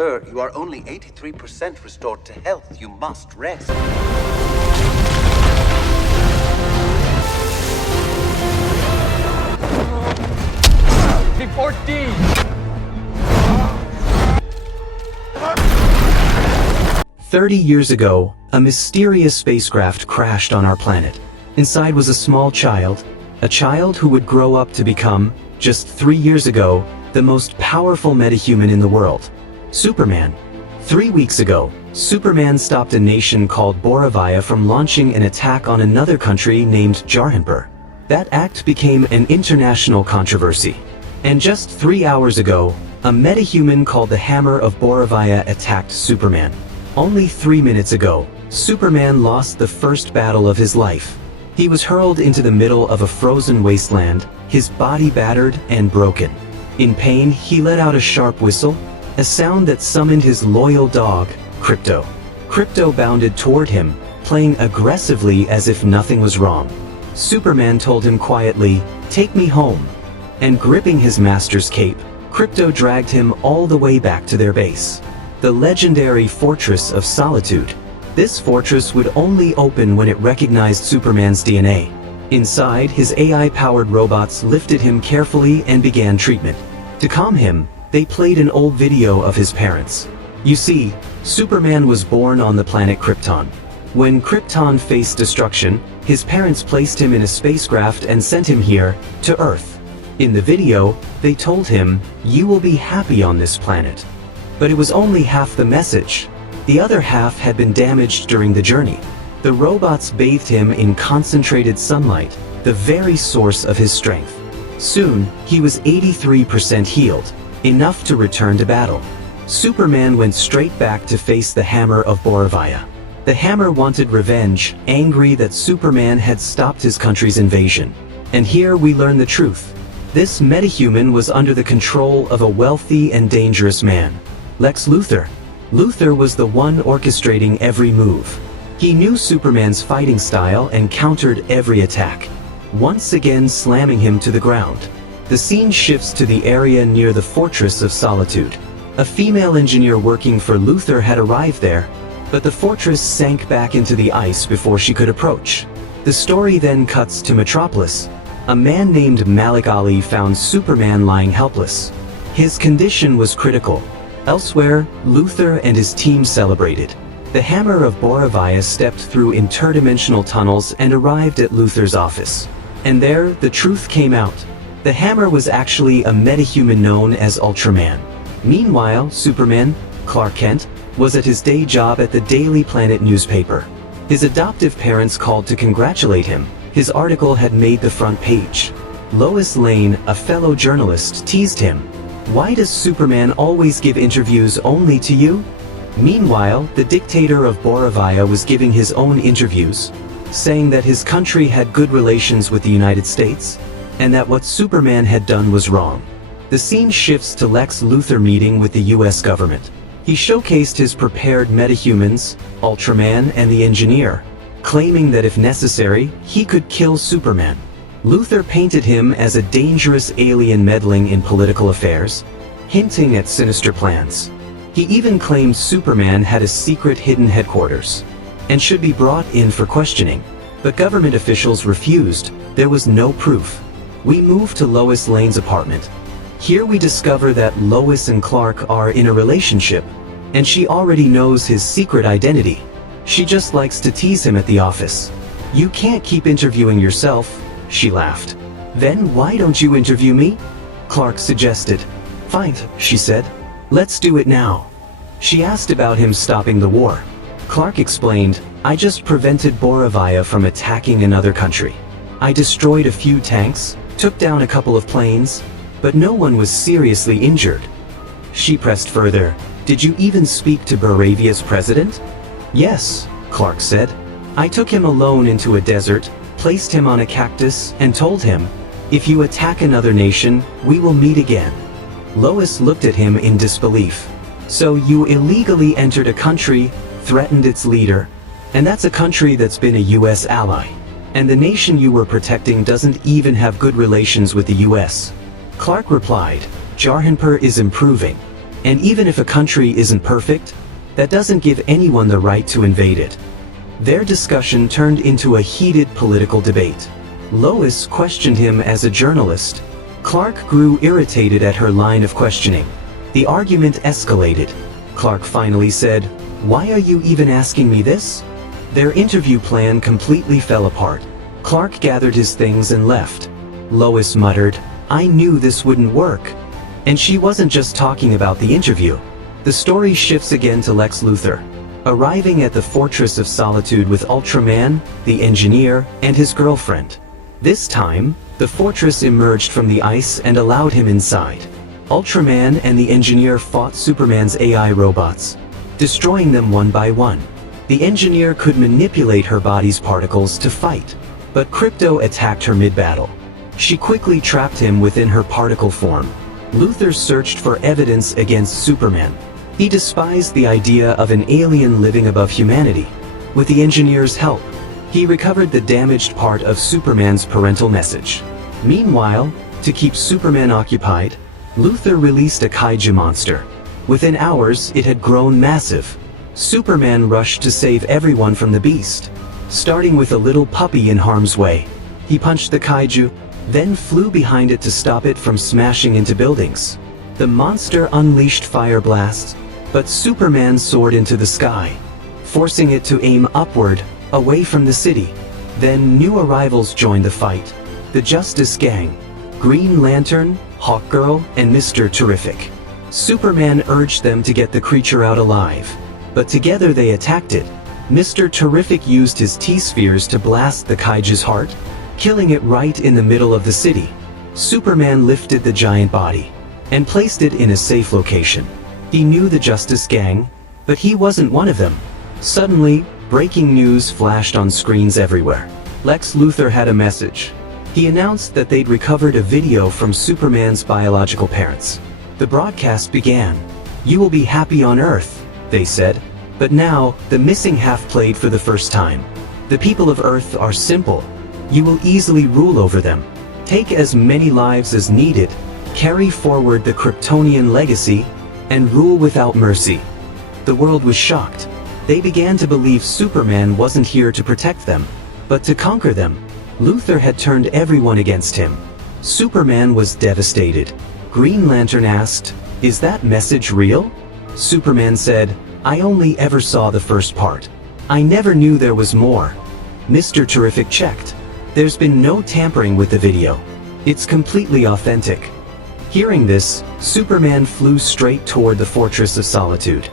Sir, you are only 83% restored to health. You must rest. P14! 30 years ago, a mysterious spacecraft crashed on our planet. Inside was a small child, a child who would grow up to become, just 3 years ago, the most powerful metahuman in the world. Superman. 3 weeks ago, Superman stopped a nation called Borovaya from launching an attack on another country named Jarhanpur. That act became an international controversy. And just 3 hours ago, a metahuman called the Hammer of Borovaya attacked Superman. Only 3 minutes ago, Superman lost the first battle of his life. He was hurled into the middle of a frozen wasteland, his body battered and broken. In pain, he let out a sharp whistle, a sound that summoned his loyal dog, Krypto. Krypto bounded toward him, playing aggressively as if nothing was wrong. Superman told him quietly, "Take me home." And gripping his master's cape, Krypto dragged him all the way back to their base. The legendary Fortress of Solitude. This fortress would only open when it recognized Superman's DNA. Inside, his AI-powered robots lifted him carefully and began treatment. To calm him, they played an old video of his parents. You see, Superman was born on the planet Krypton. When Krypton faced destruction, his parents placed him in a spacecraft and sent him here, to Earth. In the video, they told him, "You will be happy on this planet." But it was only half the message. The other half had been damaged during the journey. The robots bathed him in concentrated sunlight, the very source of his strength. Soon, he was 83% healed, enough to return to battle. Superman went straight back to face the Hammer of Borovaya. The Hammer wanted revenge, angry that Superman had stopped his country's invasion. And here we learn the truth. This metahuman was under the control of a wealthy and dangerous man, Lex Luthor. Luthor was the one orchestrating every move. He knew Superman's fighting style and countered every attack, once again slamming him to the ground. The scene shifts to the area near the Fortress of Solitude. A female engineer working for Luthor had arrived there, but the fortress sank back into the ice before she could approach. The story then cuts to Metropolis. A man named Malik Ali found Superman lying helpless. His condition was critical. Elsewhere, Luthor and his team celebrated. The Hammer of Borovaya stepped through interdimensional tunnels and arrived at Luthor's office. And there, the truth came out. The Hammer was actually a metahuman known as Ultraman. Meanwhile, Superman, Clark Kent, was at his day job at the Daily Planet newspaper. His adoptive parents called to congratulate him. His article had made the front page. Lois Lane, a fellow journalist, teased him. "Why does Superman always give interviews only to you?" Meanwhile, the dictator of Borovaya was giving his own interviews, saying that his country had good relations with the United States, and that what Superman had done was wrong. The scene shifts to Lex Luthor meeting with the US government. He showcased his prepared metahumans, Ultraman and the Engineer, claiming that if necessary, he could kill Superman. Luthor painted him as a dangerous alien meddling in political affairs, hinting at sinister plans. He even claimed Superman had a secret hidden headquarters, and should be brought in for questioning. But government officials refused. There was no proof. We move to Lois Lane's apartment. Here we discover that Lois and Clark are in a relationship, and she already knows his secret identity. She just likes to tease him at the office. "You can't keep interviewing yourself," she laughed. "Then why don't you interview me?" Clark suggested. "Fine," she said. "Let's do it now." She asked about him stopping the war. Clark explained, "I just prevented Borovaya from attacking another country. I destroyed a few tanks, took down a couple of planes, but no one was seriously injured." She pressed further, "Did you even speak to Boravia's president?" "Yes," Clark said. "I took him alone into a desert, placed him on a cactus, and told him, 'If you attack another nation, we will meet again.'" Lois looked at him in disbelief. "So you illegally entered a country, threatened its leader, and that's a country that's been a US ally. And the nation you were protecting doesn't even have good relations with the US." Clark replied, "Jarhanpur is improving. And even if a country isn't perfect, that doesn't give anyone the right to invade it. Their discussion turned into a heated political debate. Lois questioned him as a journalist. Clark grew irritated at her line of questioning. The argument escalated. Clark finally said, "Why are you even asking me this?" Their interview plan completely fell apart. Clark gathered his things and left. Lois muttered, "I knew this wouldn't work." And she wasn't just talking about the interview. The story shifts again to Lex Luthor, arriving at the Fortress of Solitude with Ultraman, the engineer, and his girlfriend. This time, the fortress emerged from the ice and allowed him inside. Ultraman and the engineer fought Superman's AI robots, destroying them one by one. The engineer could manipulate her body's particles to fight, but Krypto attacked her mid-battle. She quickly trapped him within her particle form. Luthor searched for evidence against Superman. He despised the idea of an alien living above humanity. With the engineer's help, he recovered the damaged part of Superman's parental message. Meanwhile, to keep Superman occupied, Luthor released a kaiju monster. Within hours, it had grown massive. Superman rushed to save everyone from the beast, starting with a little puppy in harm's way. He punched the kaiju, then flew behind it to stop it from smashing into buildings. The monster unleashed fire blasts, but Superman soared into the sky, forcing it to aim upward, away from the city. Then new arrivals joined the fight. The Justice Gang, Green Lantern, Hawkgirl, and Mr. Terrific. Superman urged them to get the creature out alive, but together they attacked it. Mr. Terrific used his T-spheres to blast the kaiju's heart, killing it right in the middle of the city. Superman lifted the giant body and placed it in a safe location. He knew the Justice Gang, but he wasn't one of them. Suddenly, breaking news flashed on screens everywhere. Lex Luthor had a message. He announced that they'd recovered a video from Superman's biological parents. The broadcast began. "You will be happy on Earth," they said. But now, the missing half played for the first time. "The people of Earth are simple. You will easily rule over them. Take as many lives as needed, carry forward the Kryptonian legacy, and rule without mercy." The world was shocked. They began to believe Superman wasn't here to protect them, but to conquer them. Luthor had turned everyone against him. Superman was devastated. Green Lantern asked, "Is that message real?" Superman said, "I only ever saw the first part. I never knew there was more." Mr. Terrific checked. "There's been no tampering with the video. It's completely authentic." Hearing this, Superman flew straight toward the Fortress of Solitude.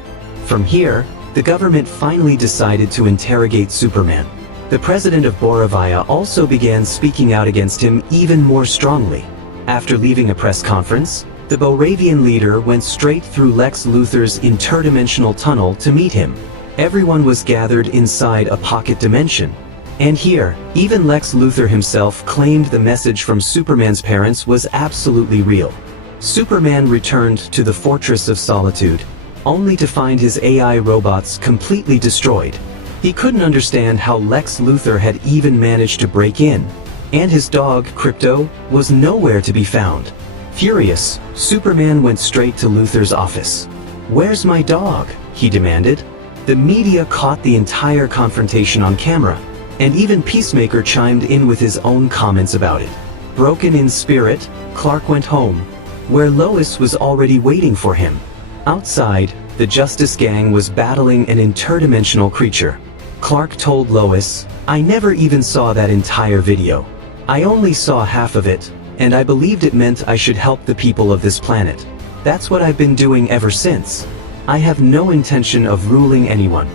From here, the government finally decided to interrogate Superman. The president of Boravia also began speaking out against him even more strongly. After leaving a press conference, the Boravian leader went straight through Lex Luthor's interdimensional tunnel to meet him. Everyone was gathered inside a pocket dimension. And here, even Lex Luthor himself claimed the message from Superman's parents was absolutely real. Superman returned to the Fortress of Solitude, only to find his AI robots completely destroyed. He couldn't understand how Lex Luthor had even managed to break in, and his dog, Krypto, was nowhere to be found. Furious, Superman went straight to Luthor's office. "Where's my dog?" he demanded. The media caught the entire confrontation on camera, and even Peacemaker chimed in with his own comments about it. Broken in spirit, Clark went home, where Lois was already waiting for him. Outside, the Justice Gang was battling an interdimensional creature. Clark told Lois, "I never even saw that entire video. I only saw half of it, and I believed it meant I should help the people of this planet. That's what I've been doing ever since. I have no intention of ruling anyone."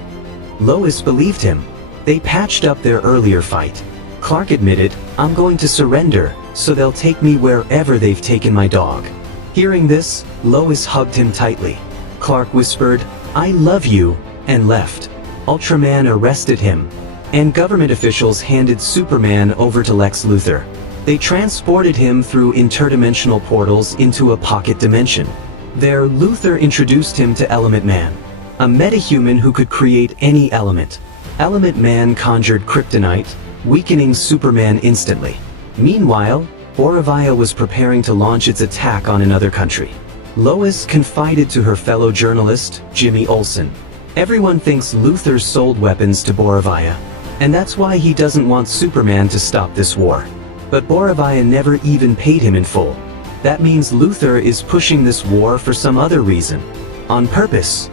Lois believed him. They patched up their earlier fight. Clark admitted, "I'm going to surrender, so they'll take me wherever they've taken my dog." Hearing this, Lois hugged him tightly. Clark whispered, "I love you," and left. Ultraman arrested him, and government officials handed Superman over to Lex Luthor. They transported him through interdimensional portals into a pocket dimension. There, Luthor introduced him to Element Man, a metahuman who could create any element. Element Man conjured kryptonite, weakening Superman instantly. Meanwhile, Boravia was preparing to launch its attack on another country. Lois confided to her fellow journalist, Jimmy Olsen. Everyone thinks Luthor sold weapons to Borovia, and that's why he doesn't want Superman to stop this war. But Borovia never even paid him in full. That means Luthor is pushing this war for some other reason. On purpose.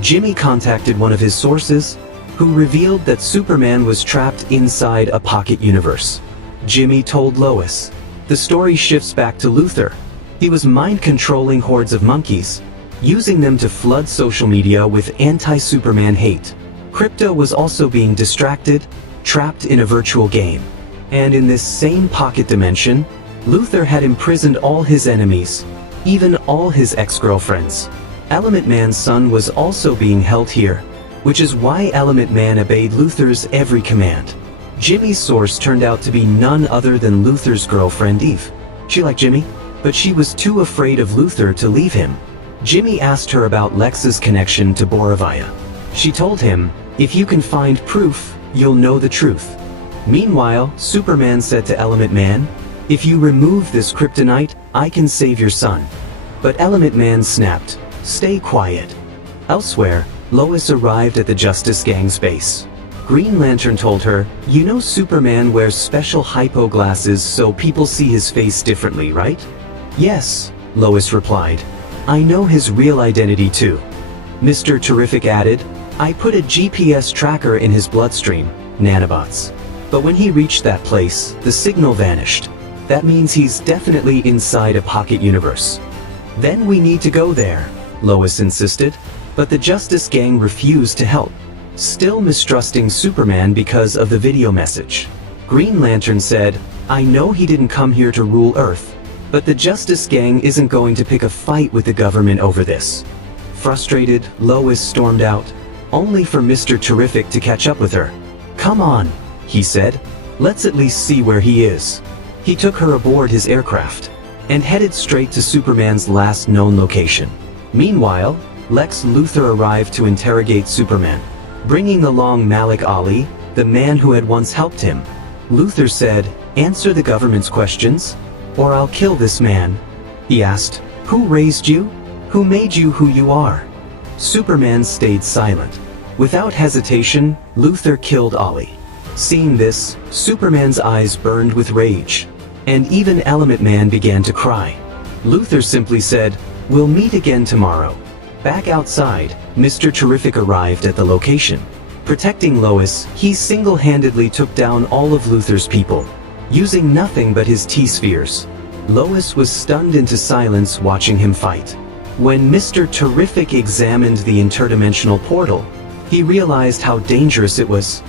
Jimmy contacted one of his sources, who revealed that Superman was trapped inside a pocket universe. Jimmy told Lois. The story shifts back to Luthor. He was mind-controlling hordes of monkeys, using them to flood social media with anti-Superman hate. Krypto was also being distracted, trapped in a virtual game. And in this same pocket dimension, Luthor had imprisoned all his enemies, even all his ex-girlfriends. Element Man's son was also being held here, which is why Element Man obeyed Luthor's every command. Jimmy's source turned out to be none other than Luthor's girlfriend Eve. She liked Jimmy, but she was too afraid of Luthor to leave him. Jimmy asked her about Lex's connection to Borovia. She told him, "If you can find proof, you'll know the truth." Meanwhile, Superman said to Element Man, "If you remove this kryptonite, I can save your son." But Element Man snapped, "Stay quiet." Elsewhere, Lois arrived at the Justice Gang's base. Green Lantern told her, "You know Superman wears special hypo glasses so people see his face differently, right?" "Yes," Lois replied. "I know his real identity too." Mr. Terrific added, "I put a GPS tracker in his bloodstream, nanobots. But when he reached that place, the signal vanished. That means he's definitely inside a pocket universe." "Then we need to go there," Lois insisted, but the Justice Gang refused to help, still mistrusting Superman because of the video message. Green Lantern said, "I know he didn't come here to rule Earth, but the Justice Gang isn't going to pick a fight with the government over this." Frustrated, Lois stormed out, only for Mr. Terrific to catch up with her. "Come on," he said. "Let's at least see where he is." He took her aboard his aircraft and headed straight to Superman's last known location. Meanwhile, Lex Luthor arrived to interrogate Superman, bringing along Malik Ali, the man who had once helped him. Luthor said, "Answer the government's questions, or I'll kill this man." He asked, "Who raised you? Who made you who you are?" Superman stayed silent. Without hesitation, Luthor killed Ali. Seeing this, Superman's eyes burned with rage, and even Element Man began to cry. Luthor simply said, "We'll meet again tomorrow." Back outside, Mr. Terrific arrived at the location. Protecting Lois, he single-handedly took down all of Luthor's people, using nothing but his T-spheres. Lois was stunned into silence watching him fight. When Mr. Terrific examined the interdimensional portal, he realized how dangerous it was.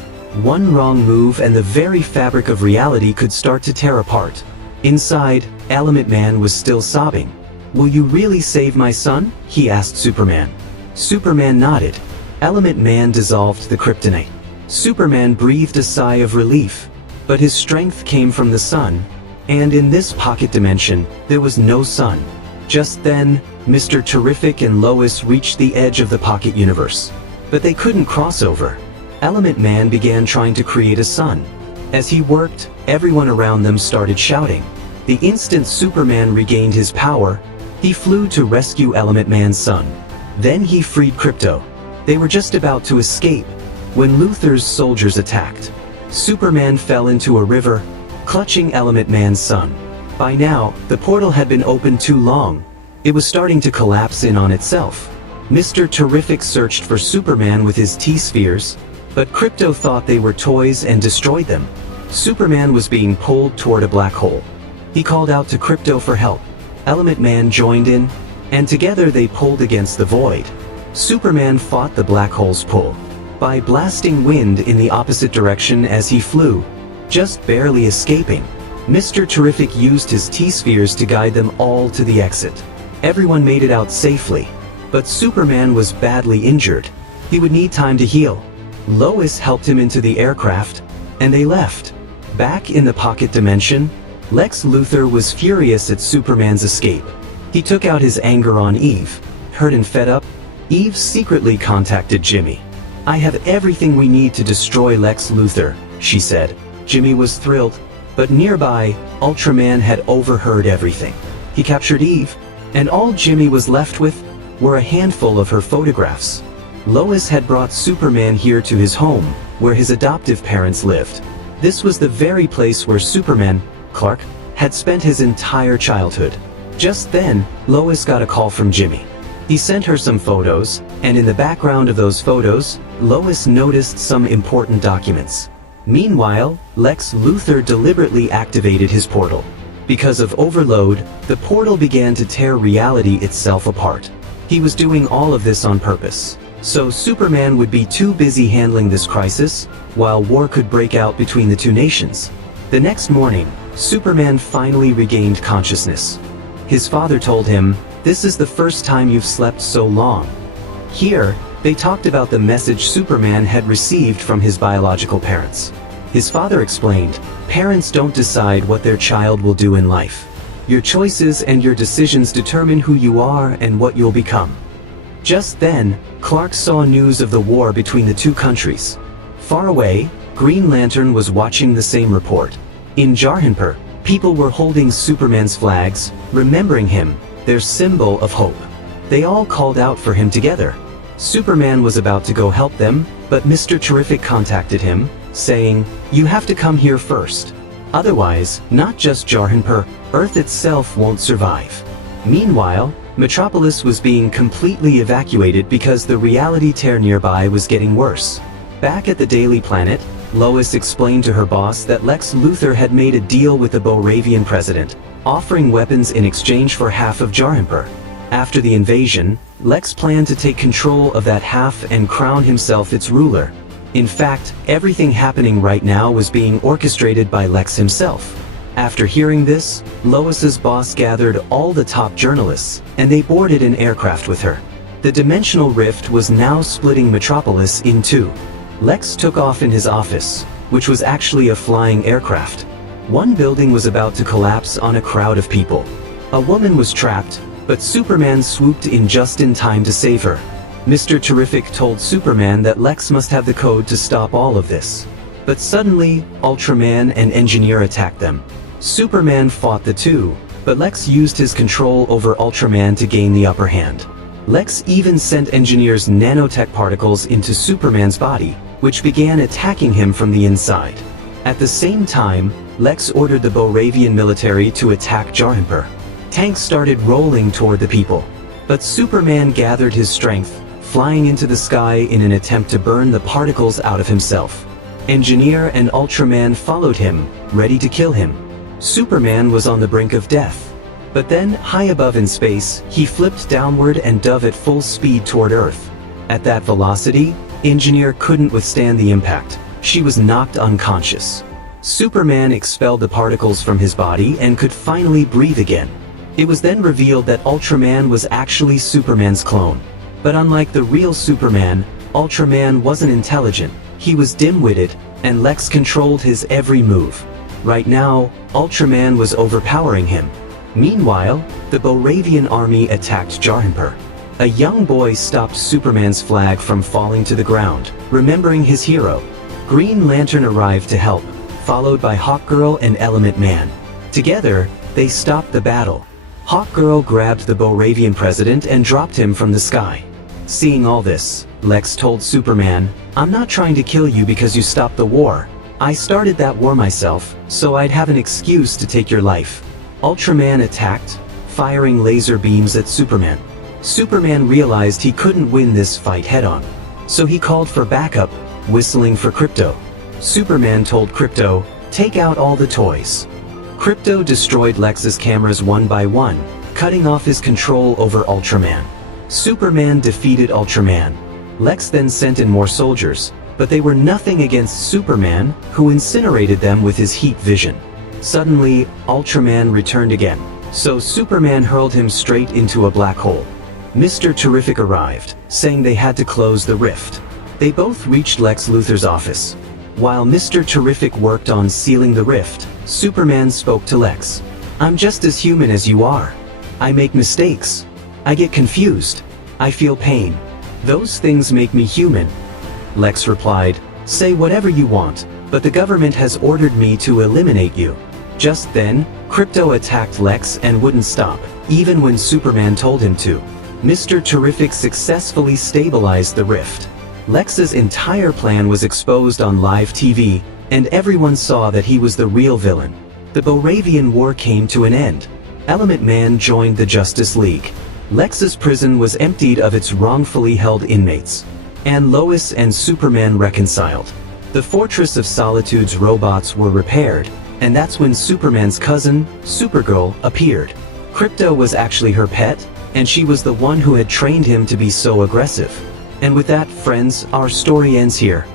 One wrong move and the very fabric of reality could start to tear apart. Inside, Element Man was still sobbing. "Will you really save my son?" he asked Superman. Superman nodded. Element Man dissolved the kryptonite. Superman breathed a sigh of relief, but his strength came from the sun, and in this pocket dimension, there was no sun. Just then, Mr. Terrific and Lois reached the edge of the pocket universe. But they couldn't cross over. Element Man began trying to create a sun. As he worked, everyone around them started shouting. The instant Superman regained his power, he flew to rescue Element Man's son. Then he freed Krypto. They were just about to escape when Luthor's soldiers attacked. Superman fell into a river, clutching Element Man's son. By now, the portal had been opened too long. It was starting to collapse in on itself. Mr. Terrific searched for Superman with his T-spheres, but Krypto thought they were toys and destroyed them. Superman was being pulled toward a black hole. He called out to Krypto for help. Element Man joined in, and together they pulled against the void. Superman fought the black hole's pull by blasting wind in the opposite direction as he flew, just barely escaping. Mr. Terrific used his T-spheres to guide them all to the exit. Everyone made it out safely, but Superman was badly injured. He would need time to heal. Lois helped him into the aircraft, and they left. Back in the pocket dimension, Lex Luthor was furious at Superman's escape. He took out his anger on Eve. Hurt and fed up, Eve secretly contacted Jimmy. "I have everything we need to destroy Lex Luthor," she said. Jimmy was thrilled, but nearby, Ultraman had overheard everything. He captured Eve, And all Jimmy was left with were a handful of her photographs. Lois had brought Superman here to his home, where his adoptive parents lived. This was the very place where Superman, Clark, had spent his entire childhood. Just then, Lois got a call from Jimmy. He sent her some photos, and in the background of those photos, Lois noticed some important documents. Meanwhile, Lex Luthor deliberately activated his portal. Because of overload, the portal began to tear reality itself apart. He was doing all of this on purpose. So Superman would be too busy handling this crisis, while war could break out between the two nations. The next morning, Superman finally regained consciousness. His father told him, "This is the first time you've slept so long." Here, they talked about the message Superman had received from his biological parents. His father explained, "Parents don't decide what their child will do in life. Your choices and your decisions determine who you are and what you'll become." Just then, Clark saw news of the war between the two countries. Far away, Green Lantern was watching the same report. In Jarhanpur, people were holding Superman's flags, remembering him, their symbol of hope. They all called out for him together. Superman was about to go help them, but Mr. Terrific contacted him, saying, "You have to come here first. Otherwise, not just Jarhanpur, Earth itself won't survive." Meanwhile, Metropolis was being completely evacuated because the reality tear nearby was getting worse. Back at the Daily Planet, Lois explained to her boss that Lex Luthor had made a deal with the Boravian president, offering weapons in exchange for half of Jarhanpur. After the invasion, Lex planned to take control of that half and crown himself its ruler. In fact, everything happening right now was being orchestrated by Lex himself. After hearing this, Lois's boss gathered all the top journalists, and they boarded an aircraft with her. The dimensional rift was now splitting Metropolis in two. Lex took off in his office, which was actually a flying aircraft. One building was about to collapse on a crowd of people. A woman was trapped, but Superman swooped in just in time to save her. Mr. Terrific told Superman that Lex must have the code to stop all of this. But suddenly, Ultraman and Engineer attacked them. Superman fought the two, but Lex used his control over Ultraman to gain the upper hand. Lex even sent Engineer's nanotech particles into Superman's body, which began attacking him from the inside. At the same time, Lex ordered the Boravian military to attack Jarhanpur. Tanks started rolling toward the people. But Superman gathered his strength, flying into the sky in an attempt to burn the particles out of himself. Engineer and Ultraman followed him, ready to kill him. Superman was on the brink of death. But then, high above in space, he flipped downward and dove at full speed toward Earth. At that velocity, Engineer couldn't withstand the impact. She was knocked unconscious. Superman expelled the particles from his body and could finally breathe again. It was then revealed that Ultraman was actually Superman's clone. But unlike the real Superman, Ultraman wasn't intelligent. He was dim-witted, and Lex controlled his every move. Right now, Ultraman was overpowering him. Meanwhile, the Boravian army attacked Jarhanpur. A young boy stopped Superman's flag from falling to the ground, remembering his hero. Green Lantern arrived to help, followed by Hawkgirl and Element Man. Together, they stopped the battle. Hawkgirl grabbed the Boravian president and dropped him from the sky. Seeing all this, Lex told Superman, "I'm not trying to kill you because you stopped the war. I started that war myself, so I'd have an excuse to take your life." Ultraman attacked, firing laser beams at Superman. Superman realized he couldn't win this fight head-on. So he called for backup, whistling for Krypto. Superman told Krypto, "Take out all the toys." Krypto destroyed Lex's cameras one by one, cutting off his control over Ultraman. Superman defeated Ultraman. Lex then sent in more soldiers, but they were nothing against Superman, who incinerated them with his heat vision. Suddenly, Ultraman returned again, so Superman hurled him straight into a black hole. Mr. Terrific arrived, saying they had to close the rift. They both reached Lex Luthor's office. While Mr. Terrific worked on sealing the rift, Superman spoke to Lex. "I'm just as human as you are. I make mistakes. I get confused. I feel pain. Those things make me human." Lex replied, "Say whatever you want, but the government has ordered me to eliminate you." Just then, Krypto attacked Lex and wouldn't stop. even when Superman told him to. Mr. Terrific successfully stabilized the rift. Lex's entire plan was exposed on live TV, and everyone saw that he was the real villain. The Boravian War came to an end. Element Man joined the Justice League. Lex's prison was emptied of its wrongfully held inmates. And Lois and Superman reconciled. The Fortress of Solitude's robots were repaired, and that's when Superman's cousin, Supergirl, appeared. Krypto was actually her pet, and she was the one who had trained him to be so aggressive. And with that, friends, our story ends here.